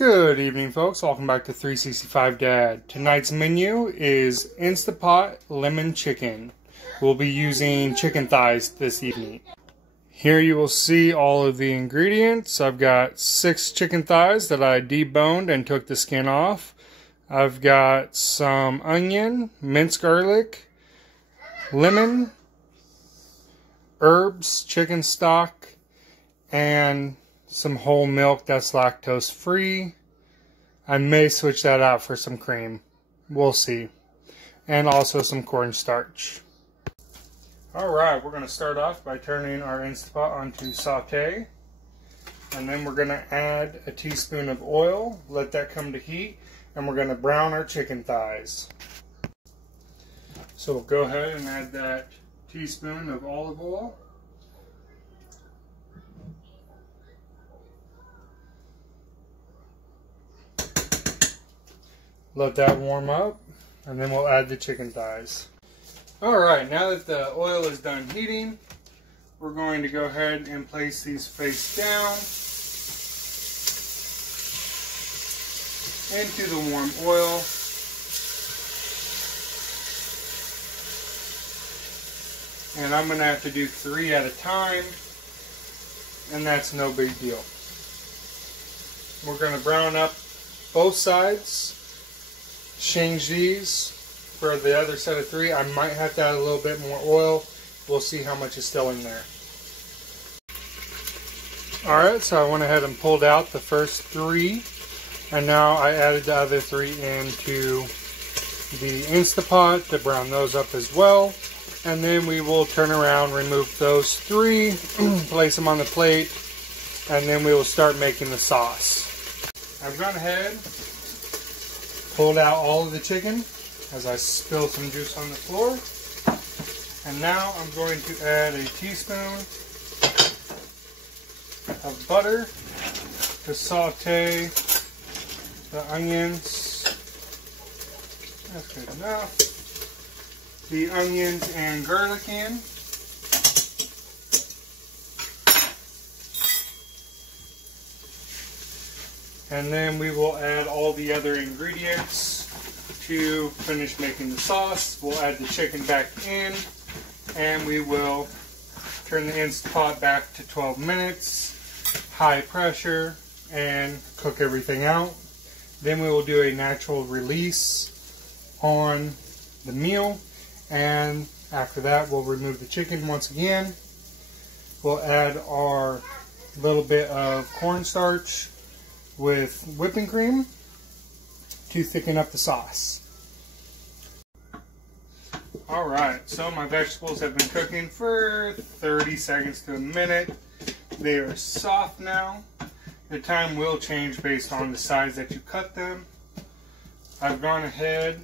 Good evening, folks. Welcome back to 365 Dad. Tonight's menu is Instapot lemon chicken. We'll be using chicken thighs this evening. Here you will see all of the ingredients. I've got 6 chicken thighs that I deboned and took the skin off. I've got some onion, minced garlic, lemon, herbs, chicken stock, and some whole milk that's lactose free. I may switch that out for some cream. We'll see. And also some cornstarch. Alright, we're going to start off by turning our Instapot onto saute. And then we're going to add a teaspoon of oil, let that come to heat, and we're going to brown our chicken thighs. So we'll go ahead and add that teaspoon of olive oil. Let that warm up, and then we'll add the chicken thighs. Alright, now that the oil is done heating, we're going to go ahead and place these face down into the warm oil. And I'm going to have to do 3 at a time, and that's no big deal. We're going to brown up both sides. Change these for the other set of 3. I might have to add a little bit more oil. We'll see how much is still in there. Alright, so I went ahead and pulled out the first 3. And now I added the other 3 into the Instapot to brown those up as well. And then we will turn around, remove those 3, place them on the plate, and then we will start making the sauce. I've gone ahead, pulled out all of the chicken as I spilled some juice on the floor. And now I'm going to add a teaspoon of butter to saute the onions. That's good enough. The onions and garlic in. And then we will add all the other ingredients to finish making the sauce. We'll add the chicken back in, and we will turn the Instapot back to 12 minutes, high pressure, and cook everything out. Then we will do a natural release on the meal, and after that we'll remove the chicken once again. We'll add our little bit of cornstarch with whipping cream to thicken up the sauce. Alright, so my vegetables have been cooking for 30 seconds to a minute. They are soft now. The time will change based on the size that you cut them. I've gone ahead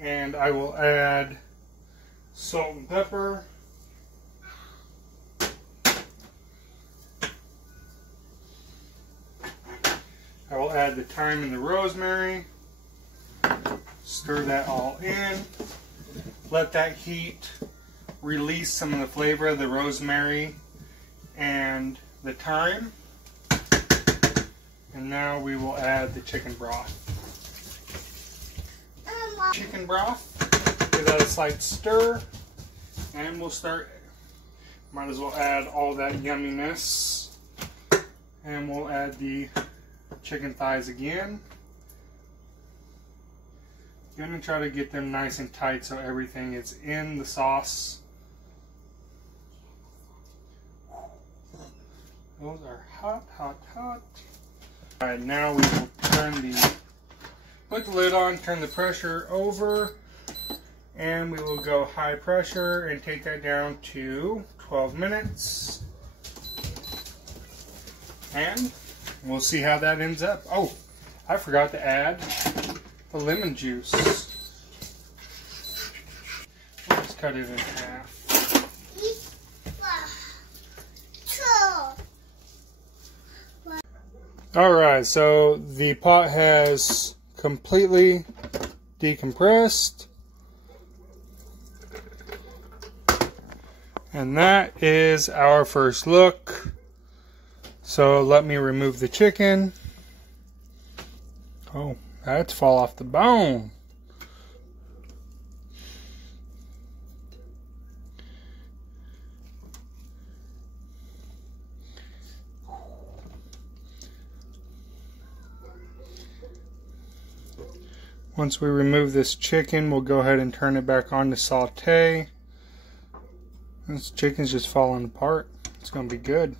and I will add salt and pepper. I will add the thyme and the rosemary. Stir that all in. Let that heat release some of the flavor of the rosemary and the thyme. And now we will add the chicken broth. Chicken broth. Give that a slight stir. And we'll start. Might as well add all that yumminess. And we'll add the chicken thighs again. You're going to try to get them nice and tight so everything is in the sauce. Those are hot, hot, hot. Alright, now we will put the lid on, turn the pressure over, and we will go high pressure and take that down to 12 minutes. And we'll see how that ends up. Oh, I forgot to add the lemon juice. Let's cut it in half. Alright, so the pot has completely decompressed. And that is our first look. So let me remove the chicken. Oh, that's fall off the bone. Once we remove this chicken, we'll go ahead and turn it back on to saute. This chicken's just falling apart. It's going to be good.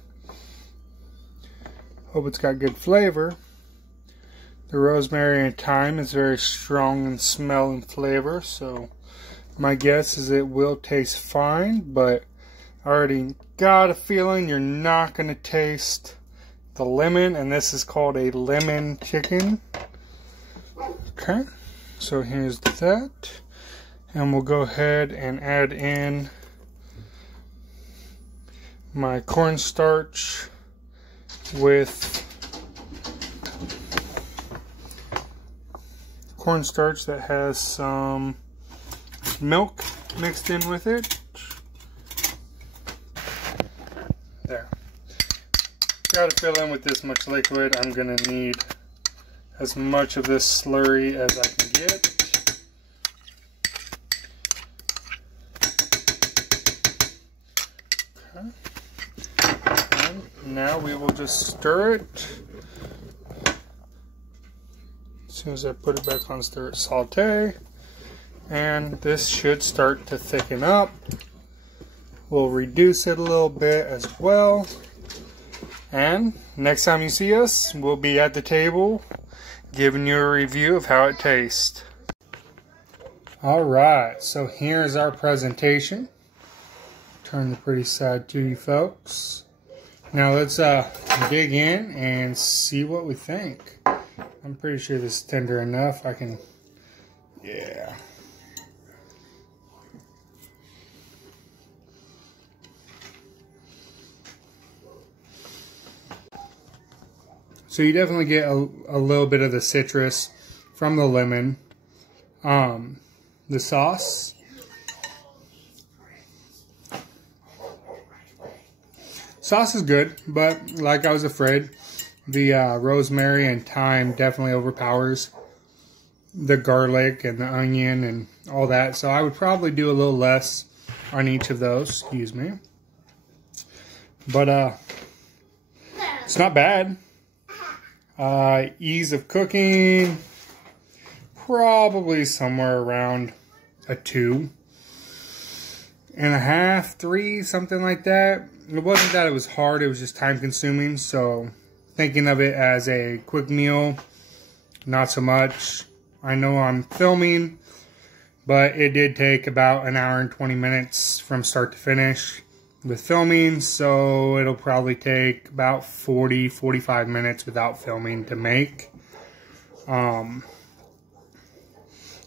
Hope it's got good flavor. The rosemary and thyme is very strong in smell and flavor, so my guess is it will taste fine, but I already got a feeling you're not going to taste the lemon, and this is called a lemon chicken. Okay. So here's that, and we'll go ahead and add in my cornstarch with cornstarch that has some milk mixed in with it. There. Got to fill in with this much liquid. I'm going to need as much of this slurry as I can get. Okay. And now we will just stir it. As soon as I put it back on, stir it, saute. And this should start to thicken up. We'll reduce it a little bit as well. And next time you see us, we'll be at the table giving you a review of how it tastes. Alright, so here's our presentation. Turn the pretty side to you folks. Now let's dig in and see what we think. I'm pretty sure this is tender enough. I can, yeah. So you definitely get a little bit of the citrus from the lemon. The sauce. Sauce is good, but like I was afraid, the rosemary and thyme definitely overpowers the garlic and the onion and all that. So I would probably do a little less on each of those, excuse me. But it's not bad. Ease of cooking, probably somewhere around a 2.5, 3, something like that. It wasn't that it was hard, it was just time consuming. So thinking of it as a quick meal, not so much. I know I'm filming, but it did take about an hour and 20 minutes from start to finish with filming, so it'll probably take about 40-45 minutes without filming to make.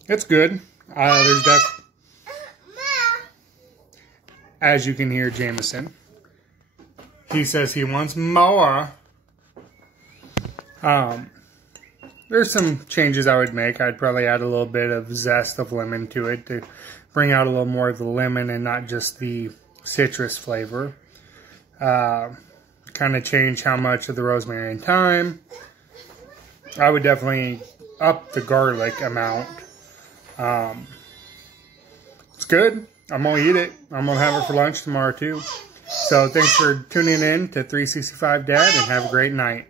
It's good. As you can hear, Jameson, he says he wants more. There's some changes I would make. I'd probably add a little bit of zest of lemon to it to bring out a little more of the lemon and not just the citrus flavor. Kind of change how much of the rosemary and thyme. I would definitely up the garlic amount. It's good. I'm gonna eat it. I'm gonna have it for lunch tomorrow too. So thanks for tuning in to 365 Dad, and have a great night.